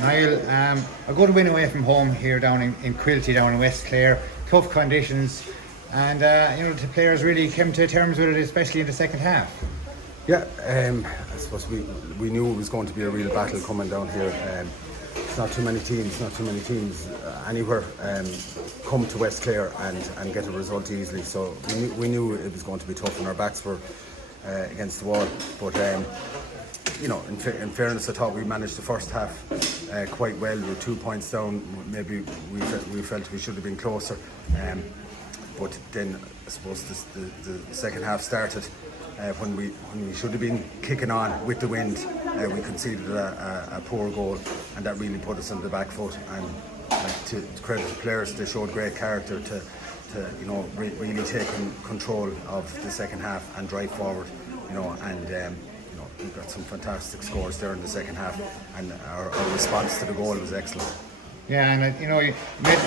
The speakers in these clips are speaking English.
Niall, a good win away from home here down in Quilty, down in West Clare. Tough conditions, and the players really came to terms with it, especially in the second half. Yeah, I suppose we knew it was going to be a real battle coming down here. It's not too many teams anywhere come to West Clare and get a result easily. So we knew it was going to be tough, and our backs were against the wall. But in fairness, I thought we managed the first half quite well. We were 2 points down. Maybe we felt we should have been closer. But then I suppose the second half started. When we should have been kicking on with the wind, we conceded a poor goal, and that really put us on the back foot. And to credit the players, they showed great character to really take control of the second half and drive forward. We got some fantastic scores there in the second half, and our response to the goal was excellent. Yeah, and you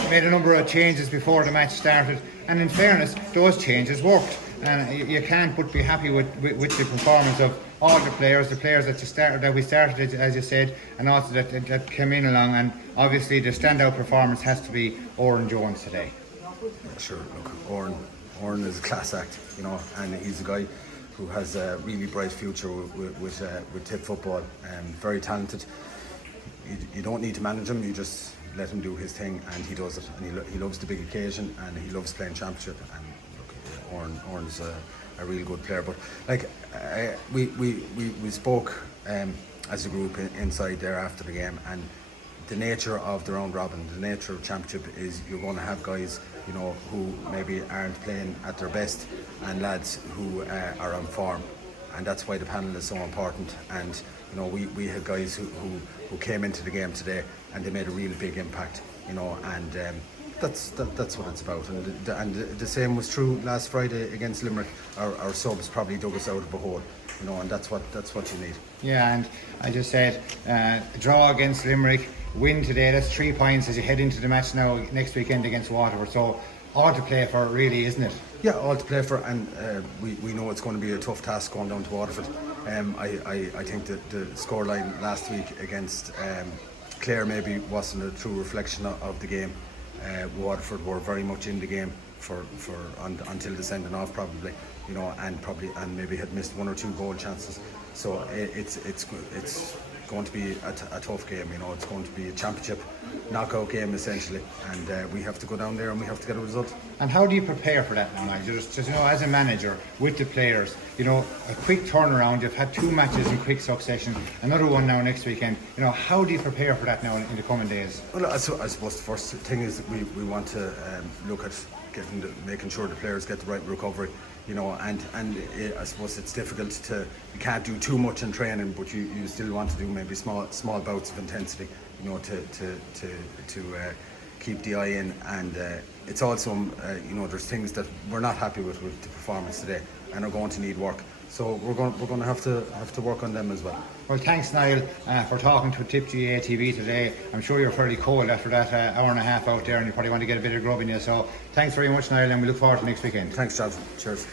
made a number of changes before the match started, and in fairness, those changes worked. And you can't but be happy with the performance of all the players that we started, as you said, and also that came in along. And obviously, the standout performance has to be Oran Jones today. Yeah, sure. Look, Oran is a class act, and he's a guy who has a really bright future with Tip football. Very talented. You don't need to manage him. You just let him do his thing, and he does it. And he loves the big occasion, and he loves playing championship. And Oran's a really good player. But we spoke as a group inside there after the game, and the nature of the round robin, the nature of championship is you're going to have guys who maybe aren't playing at their best, and lads who are on form, and that's why the panel is so important. And we had guys who came into the game today and they made a real big impact, and that's what it's about. And the same was true last Friday against Limerick. Our subs probably dug us out of a hole, and that's what you need. Yeah, and I just said draw against Limerick, win today. That's 3 points as you head into the match now next weekend against Waterford. So all to play for, really, isn't it? Yeah, all to play for, and we know it's going to be a tough task going down to Waterford. I think that the scoreline last week against Clare maybe wasn't a true reflection of the game. Waterford were very much in the game until the sending off, probably, and maybe had missed 1 or 2 goal chances. So it's going to be a tough game. It's going to be a championship knockout game essentially, and we have to go down there and we have to get a result. And how do you prepare for that now? Just as a manager with the players, a quick turnaround. You've had 2 matches in quick succession, another one now next weekend. How do you prepare for that now in the coming days? Well, I suppose the first thing is that we want to look at making sure the players get the right recovery. And I suppose it's difficult you can't do too much in training, but you still want to do maybe small bouts of intensity, to keep the eye in. And it's also, there's things that we're not happy with the performance today and are going to need work. So we're going to have to work on them as well. Well, thanks, Niall, for talking to Tip GAA TV today. I'm sure you're fairly cold after that hour and a half out there, and you probably want to get a bit of grub in you. So thanks very much, Niall, and we look forward to next weekend. Thanks, Jonathan. Cheers.